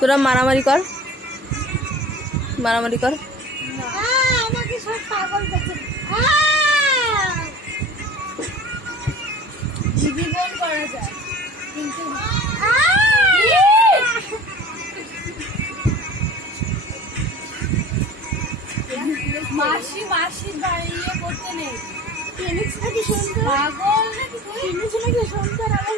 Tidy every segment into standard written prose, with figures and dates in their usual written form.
তোরা মারামারি কর, মারামারি কর। আমাকে সব পাগল করছে। দিদি বল করা যায় কিন্তু মাসি মাসি দাঁড়িয়ে করতে নেই। পাগল নাকি সুন্দর আবার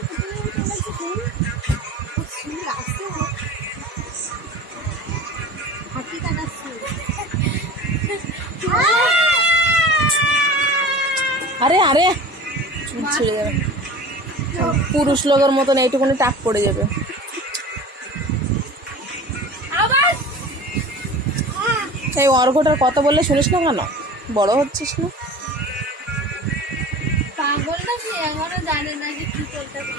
আরে আরে চুল ছিঁড়ে যাবে, পুরুষ লোকের মতন এইটুকুনি টাক পড়ে যাবে। এই অর্ঘটার কথা বললে শুনিস না কেন? বড় হচ্ছিস না? পাগল নাকি এখনো জানে না যে কি করতে হবে।